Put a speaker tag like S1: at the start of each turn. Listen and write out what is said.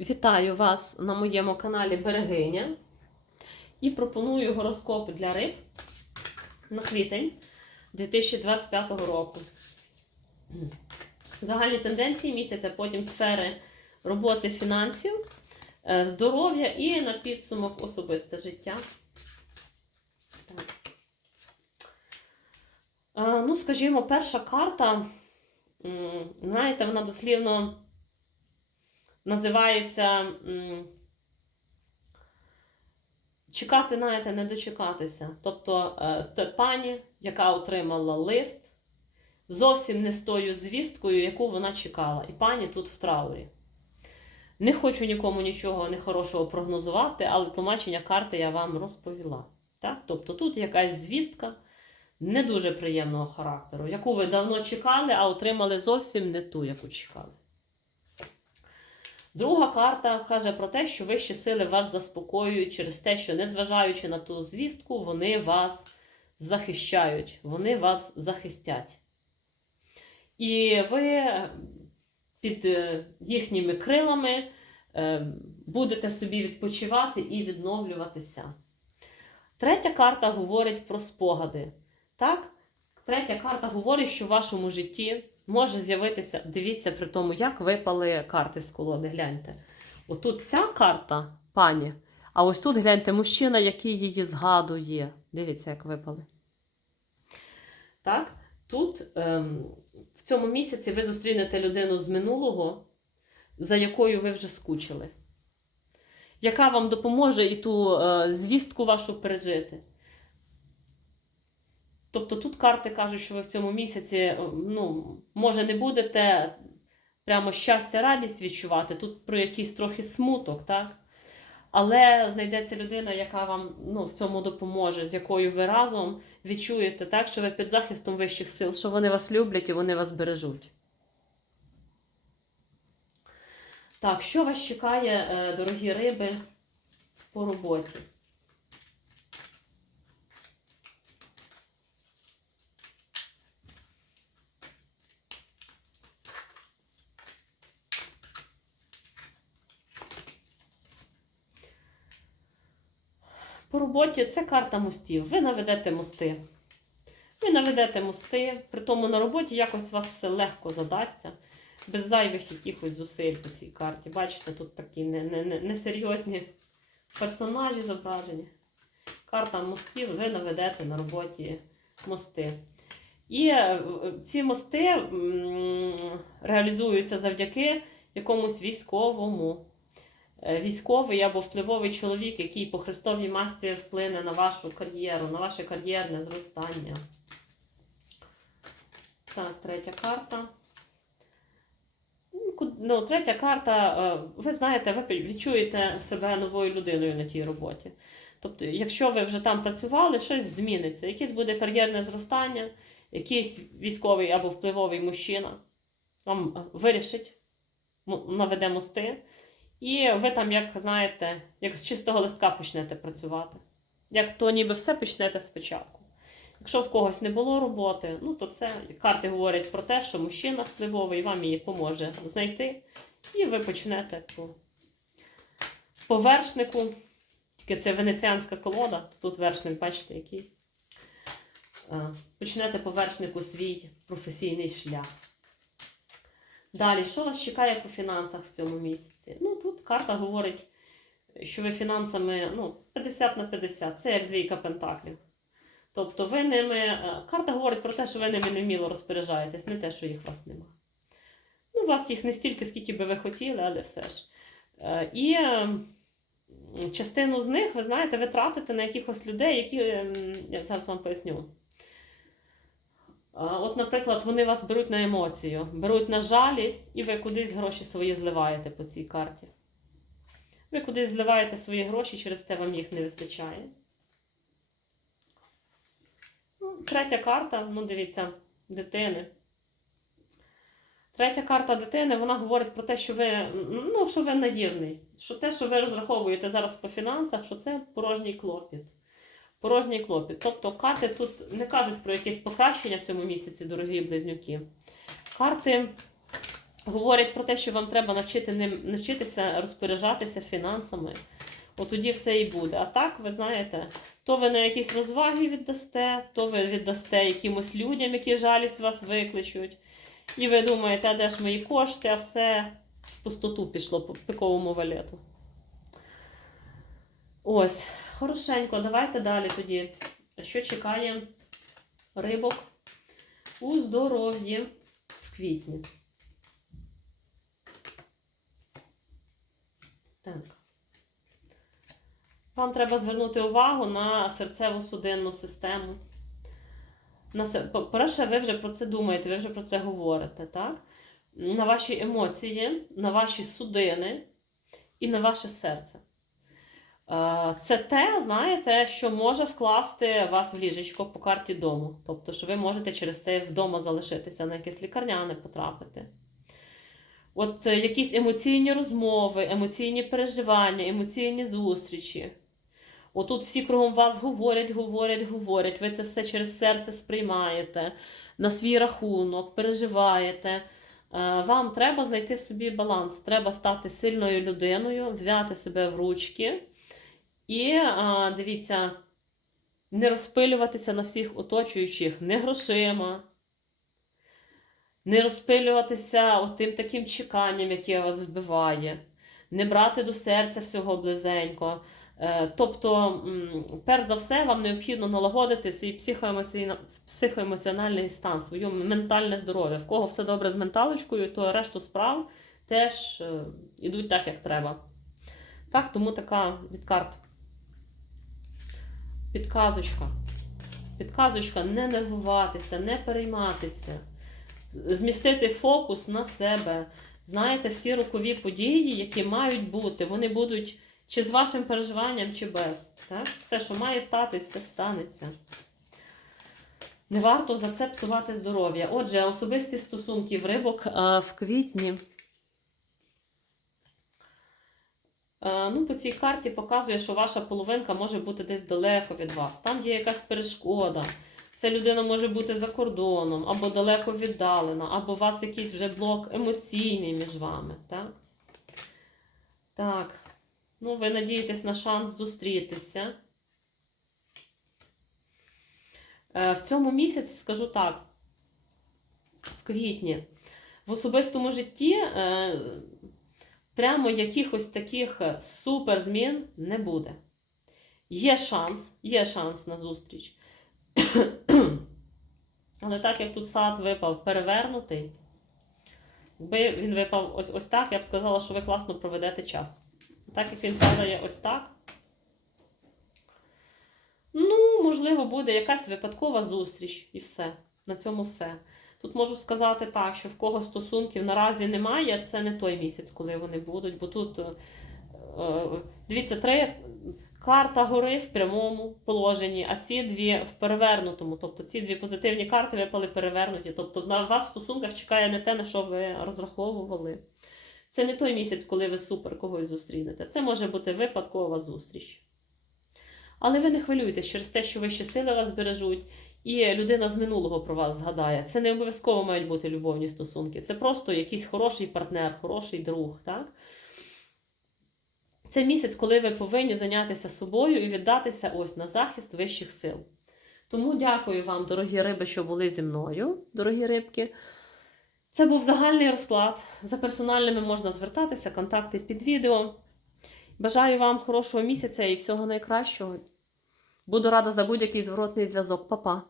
S1: Вітаю вас на моєму каналі Берегиня і пропоную гороскоп для риб на квітень 2025 року. Загальні тенденції місяця, потім сфери роботи фінансів, е, здоров'я і на підсумок особисте життя. Так. Е, Ну, скажімо, перша карта, знаєте, вона дослівно називається чекати, знаєте, не дочекатися. Тобто е, та пані, яка отримала лист, зовсім не з тою звісткою, яку вона чекала. І пані тут в траурі. Не хочу нікому нічого нехорошого прогнозувати, але тлумачення карти я вам розповіла. Так? Тобто тут якась звістка не дуже приємного характеру, яку ви давно чекали, а отримали зовсім не ту, яку чекали. Друга карта каже про те, що вищі сили вас заспокоюють через те, що, незважаючи на ту звістку, вони вас захищають, вони вас захистять. І ви під е, їхніми крилами е, будете собі відпочивати і відновлюватися. Третя карта говорить про спогади. Так? Третя карта говорить, що в вашому житті може з'явитися, дивіться при тому, як випали карти з колоди. Гляньте. Отут ця карта, пані, а ось тут гляньте мужчина, який її згадує. Дивіться, як випали. Так? Тут ем, в цьому місяці ви зустрінете людину з минулого, за якою ви вже скучили, яка вам допоможе і ту е, звістку вашу пережити. Тобто тут карти кажуть, що ви в цьому місяці, ну, може, не будете прямо щастя, радість відчувати, тут про якийсь трохи смуток, так? Але знайдеться людина, яка вам ну, в цьому допоможе, з якою ви разом відчуєте, так, що ви під захистом вищих сил, що вони вас люблять і вони вас бережуть. Так, що вас чекає, е, дорогі риби, по роботі? По роботі це карта мостів. Ви наведете мости. Ви наведете мости, при тому на роботі якось вас все легко задасться, без зайвих якихось зусиль по цій карті. Бачите, тут такі несерйозні не, не персонажі зображені. Карта мостів, ви наведете на роботі мости. І е, ці мости реалізуються завдяки якомусь військовому. Е, військовий або впливовий чоловік, який по Христовій масті вплине на вашу кар'єру, на ваше кар'єрне зростання. Так, третя карта. Ну, Третя карта, е, ви знаєте, ви відчуєте себе новою людиною на тій роботі. Тобто, якщо ви вже там працювали, щось зміниться. Якесь буде кар'єрне зростання, якийсь військовий або впливовий мужчина вам вирішить, наведе мости. І ви там, як знаєте, як з чистого листка почнете працювати. Як то ніби все почнете спочатку. Якщо в когось не було роботи, ну то це карти говорять про те, що мужчина впливовий вам її поможе знайти. І ви почнете по, по вершнику. Тільки це венеціанська колода, тут вершник, бачите, який. Почнете по вершнику свій професійний шлях. Далі, що вас чекає по фінансах в цьому місяці? Ну, карта говорить, що ви фінансами ну, 50 на 50, це як двійка пентаклів. Тобто, ви ними. е, Карта говорить про те, що ви ними невміло розпоряджаєтесь, не те, що їх у вас нема. Ну, у вас їх не стільки, скільки би ви хотіли, але все ж. Е, І е, частину з них, ви знаєте, ви тратите на якихось людей, які. ем, Я зараз вам поясню. От, наприклад, вони вас беруть на емоцію, беруть на жалість, і ви кудись гроші свої зливаєте по цій карті. Ви кудись зливаєте свої гроші, через те вам їх не вистачає. Ну, Третя карта, ну, дивіться, дитини. Третя карта дитини, вона говорить про те, що ви ну, що ви наївний. Що те, що ви розраховуєте зараз по фінансах, що це порожній клопіт порожній клопіт. Тобто карти тут не кажуть про якесь покращення в цьому місяці, дорогі близнюки. Карти говорять про те, що вам треба навчити ним, навчитися розпоряджатися фінансами. От тоді все і буде. А так, ви знаєте, то ви на якісь розваги віддасте, то ви віддасте якимось людям, які жалість вас викличуть. І ви думаєте, а де ж мої кошти, а все в пустоту пішло по пиковому валету. Ось, хорошенько, давайте далі тоді. Що чекає рибок у здоров'ї в квітні? Так. Вам треба звернути увагу на серцево-судинну систему. На По-перше, ви вже про це думаєте, ви вже про це говорите, так? На ваші емоції, на ваші судини і на ваше серце. Е, Це те, знаєте, що може вкласти вас в ліжечко по карті дому. Тобто, що ви можете через це вдома залишитися, на якесь лікарняне потрапити. От е, якісь емоційні розмови, емоційні переживання, емоційні зустрічі. Отут всі кругом вас говорять, говорять, говорять. Ви це все через серце сприймаєте, на свій рахунок, переживаєте. Е, Вам треба знайти в собі баланс. Треба стати сильною людиною, взяти себе в ручки і дивіться, не розпилюватися на всіх оточуючих не грошима, не розпилюватися тим таким чеканням, яке вас вбиває, не брати до серця всього близенько. Е, Тобто, перш за все, вам необхідно налагодити свій психоемоціональний стан, своє ментальне здоров'я. В кого все добре з менталочкою, то решту справ теж е, ідуть так, як треба. Так, тому така від карт. Підказочка. Підказочка не нервуватися, не перейматися, змістити фокус на себе. Знаєте, всі рокові події, які мають бути, вони будуть чи з вашим переживанням, чи без. Так? Все, що має статися, станеться. Не варто за це псувати здоров'я. Отже, особисті стосунки в рибок а, в квітні. Е, Ну, по цій карті показує, що ваша половинка може бути десь далеко від вас. Там є якась перешкода. Ця людина може бути за кордоном, або далеко віддалена, або у вас якийсь вже блок емоційний між вами. Так? Так. Ну, ви надієтесь на шанс зустрітися. Е, В цьому місяці скажу так. В квітні. В особистому житті е, прямо якихось таких суперзмін не буде. Є шанс, є шанс на зустріч. Але так як тут сад випав перевернутий, якби він випав ось, ось так, я б сказала, що ви класно проведете час. Так як він падає ось так. Ну, можливо, буде якась випадкова зустріч і все. На цьому все. Тут можу сказати так, що в кого стосунків наразі немає, це не той місяць, коли вони будуть, бо тут, е, е, дивіться, три карта гори в прямому положенні, а ці дві в перевернутому. Тобто ці дві позитивні карти випали перевернуті. Тобто на вас в стосунках чекає не те, на що ви розраховували. Це не той місяць, коли ви супер когось зустрінете. Це може бути випадкова зустріч. Але ви не хвилюйтесь через те, що вищі сили вас бережуть, і людина з минулого про вас згадає. Це не обов'язково мають бути любовні стосунки. Це просто якийсь хороший партнер, хороший друг. Так? Це місяць, коли ви повинні зайнятися собою і віддатися ось на захист вищих сил. Тому дякую вам, дорогі риби, що були зі мною, дорогі рибки. Це був загальний розклад. За персональними можна звертатися, контакти під відео. Бажаю вам хорошого місяця і всього найкращого. Буду рада за будь-який зворотний зв'язок. Па-па!